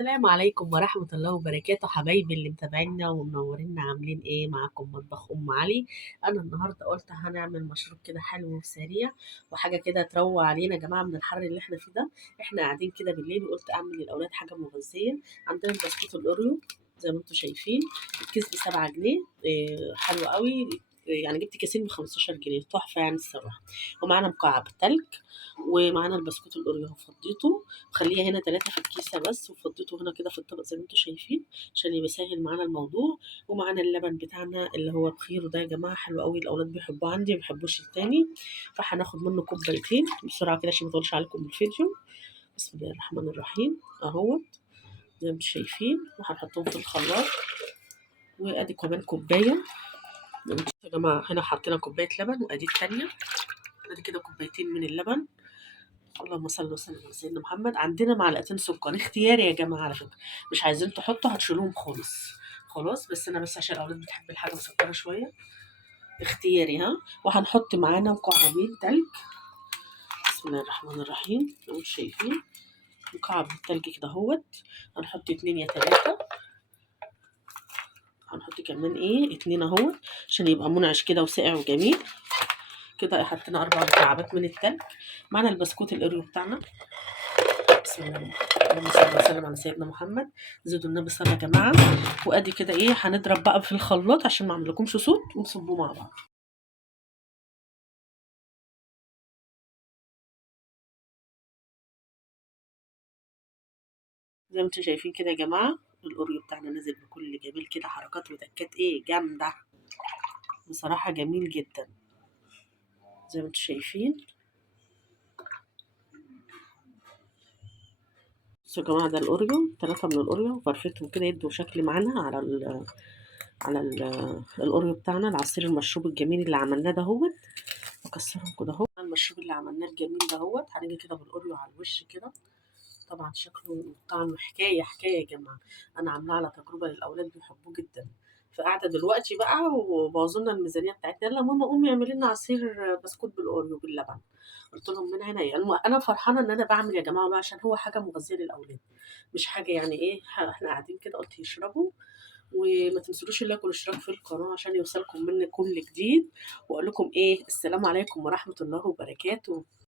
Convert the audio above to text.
السلام عليكم ورحمة الله وبركاته حبايبي اللي متابعينا ومنورينا، عاملين ايه؟ معاكم مطبخ ام علي. انا النهارده قلت هنعمل مشروب كده حلو وسريع وحاجه كده تروق علينا يا جماعه من الحر اللي احنا فيه ده. احنا قاعدين كده بالليل وقلت اعمل للاولاد حاجه مغذيه. عندنا البسكوت الاوريو زي ما انتم شايفين، الكيس ب7 جنيه، إيه حلو قوي. يعني جبت كيسين ب15 جنيه، تحفه يعني الصراحه. ومعانا مكعب تلج، ومعانا البسكوت الاوريو فضيته، مخليه هنا 3 في الكيسة بس، وفضيته هنا كده في الطبق زي ما انتم شايفين عشان يبقى سهل معانا الموضوع. ومعانا اللبن بتاعنا اللي هو بخير، وده يا جماعة حلو قوي، الأولاد بيحبوه، عندي ما بيحبوش التاني. فهناخد منه كوبايتين بسرعة كده عشان ما اطولش عليكم الفيديو. بسم الله الرحمن الرحيم اهوت زي ما انتم شايفين، وهنحطهم في الخلاط. وادي كمان كوباية يا جماعة، هنا حطينا كوباية لبن، وادي التانية. ادي كده كوبايتين من اللبن. اللهم صل وسلم على سيدنا محمد. عندنا معلقتين سكر اختياري يا جماعه، على فكره مش عايزين تحطوا هتشيلوهم خالص. خلاص، بس انا بس عشان الاولاد بتحب الحاجه مسكره شويه، اختياري ها. وهنحط معانا مكعبين تلج. بسم الله الرحمن الرحيم، لو انتوا شايفين مكعب التلج كده اهوت. هنحط 2 يا 3. هنحط كمان 2 اهوت عشان يبقى منعش كده وساقع وجميل. كده حطينا 4 مكعبات من التلج. معانا البسكوت الأوريو بتاعنا. بسم الله، اللهم صل وسلم على سيدنا محمد. زيدوا النبي صلى يا جماعه. وادي كده هنضرب بقى في الخلاط عشان ما اعملكمش صوت، ونصبوه مع بعض. زي ما انتم شايفين كده يا جماعه، الاوريو بتاعنا نازل بكل جمال كده، حركات وتكات جامده، بصراحه جميل جدا زي ما انتم شايفين. بصوا يا جماعه، ده الاوريو، 3 من الاوريو فرفتهم كده يدوا شكل معانا على الاوريو بتاعنا، العصير المشروب الجميل اللي عملناه ده هو. نكسرهم كده اهو، المشروب اللي عملناه الجميل ده هو. هنيجي كده بالاوريو على الوش كده. طبعا شكله طعمه حكاية حكاية يا جماعة. أنا عاملاه على تجربة، للأولاد بيحبوه جدا. فقاعدة دلوقتي بقى وبوظوا لنا الميزانية بتاعتنا، يلا ماما قومي اعملي لنا عصير بسكوت بالأوريو باللبن. قلت لهم من عينيا. أنا فرحانة إن أنا بعمل يا جماعة بقى عشان هو حاجة مغذية للأولاد، مش حاجة يعني احنا قاعدين كده قلت يشربوا. وما تنسلوش اللايك والاشتراك في القناة عشان يوصلكم مني كل جديد. وأقول لكم السلام عليكم ورحمة الله وبركاته.